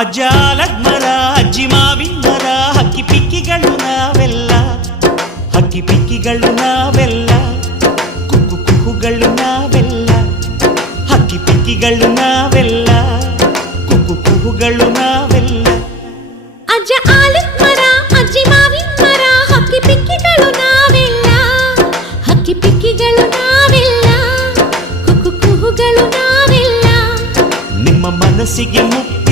ಅಜ್ಜ ಆಲದ ಅಜ್ಜಿ ಮಾವಿನ ಮರ ಹಕ್ಕಿ ಪಿಕ್ಕಿಗಳು ನಾವೆಲ್ಲ, ಹಕ್ಕಿ ಪಿಕ್ಕಿಗಳು ನಾವೆಲ್ಲ, ಕುಕ್ಕು ಕುಹುಗಳು ನಾವೆಲ್ಲ, ಹಕ್ಕಿ ಪಿಕ್ಕಿಗಳು ನಾವೆಲ್ಲ, ಕುಕ್ಕು ಕುಹುಗಳು ನಾವೆಲ್ಲ. ಅಜ್ಜ ಆಲದ ಮರ ಅಜ್ಜಿ ಮಾವಿನ ಮರ ಹಕ್ಕಿ ಪಿಕ್ಕಿಗಳು ನಾವೆಲ್ಲ, ಹಕ್ಕಿ ಪಿಕ್ಕಿಗಳು ನಾವೆಲ್ಲ, ಕುಕ್ಕು ಕುಹುಗಳು ನಾವೆಲ್ಲ. ನಿಮ್ಮ ಮನಸ್ಸಿಗೆ ಮುಕ್ತ